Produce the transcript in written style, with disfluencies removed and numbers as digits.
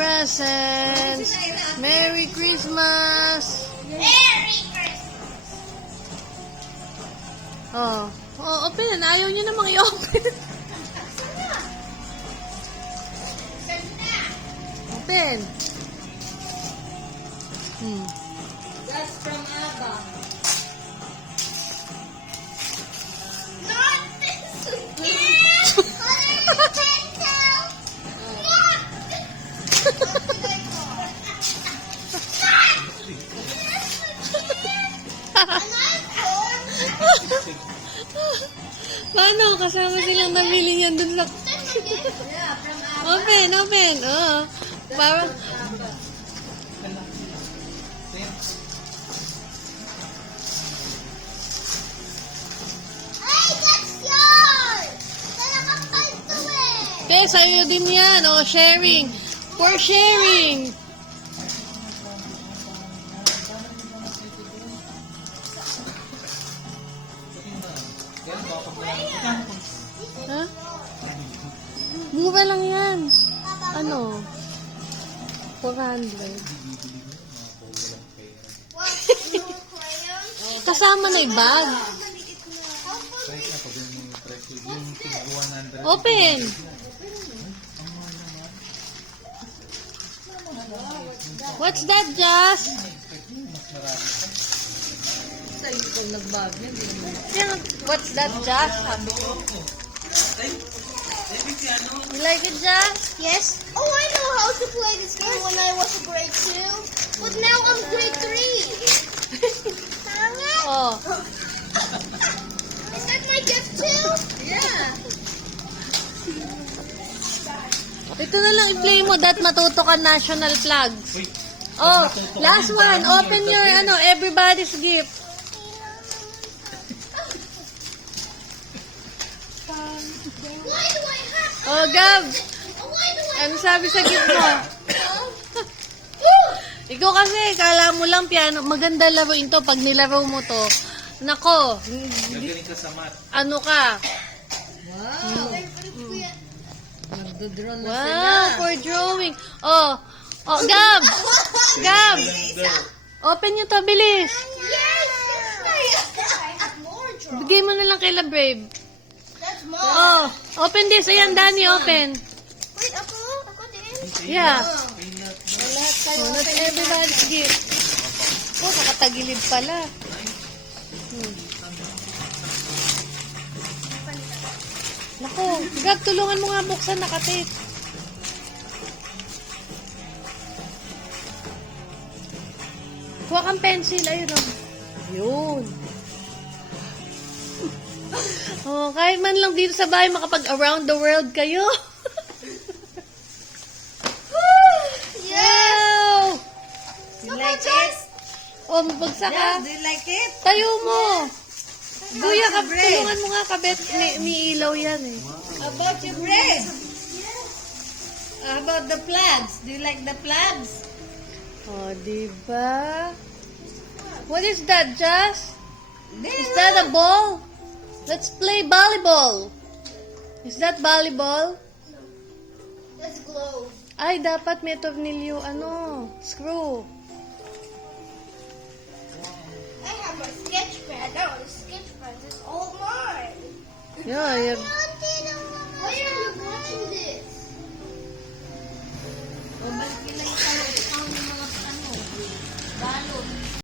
presents. Merry Christmas. Merry Christmas. Oh, open na. Ayaw nyo namang i-open. Open. That's from Abba. Not this again. Paano? Kasama silang nabili yan dun sa... Yeah, from Abba. Open. Oh. Parang... Hey, that's yours. Nakakapal to eh. Okay, sa'yo din yan. Oh, sharing. For sharing. Ha? Mura lang yan. Ano? 400. What? No crayon? Kasama na yung bag. Open. What's that, Jazz? Sa'yo kung nagbag niya, hindi naman. What's that, Jazz? Sabi ko. You like it, Jazz? Yes. Oh, I know how to play this game when I was a grade 2. But now I'm grade 3. Oh. Is that my gift too? Yeah. Ito na lang i-play mo that matuto ka national flags. Oh, last one. Open your everybody's gift. Why do I have to? Oh, Gab. Why do I Ano sabi sa gift mo? Ikaw kasi, kala mo lang piano. Maganda laruin to. Pag nilaro mo to, nako, Magaling ka sa math. ano ka? Wow. Nagdodraw na sila. Wow, for drawing. Oh, Gab. Gab. Open nyo to, bilis. Yes! I have more drawing. Bigay mo na lang kay La Brave. That's more. Oh, open this. Ayan, Danny, open. Wait, ako din. Yeah. Lahat kayo. Oh, that's everybody's gift. Oh, nakatagilid pala. Naku, Gab, tulungan mo nga buksan, nakatape. Kuha kang pencil, ayun o. Yun. Oh, kahit man lang dito sa bahay, makapag around the world kayo. Wow! You like it? Oh, mabagsak Yeah, ka. do you like it? Tayo mo. Guya ka, Bread. tulungan mo nga kabet. May ilaw yan eh. How about your bread? How about the flags? Do you like the flags? Oh, diba? What is that, Jazz? There. Is that a ball? Let's play volleyball. Is that volleyball? Let's glow. Ay, dapat may tornilyo, screw. I have my sketch pad. Now the sketch pad is all mine. Yeah, No,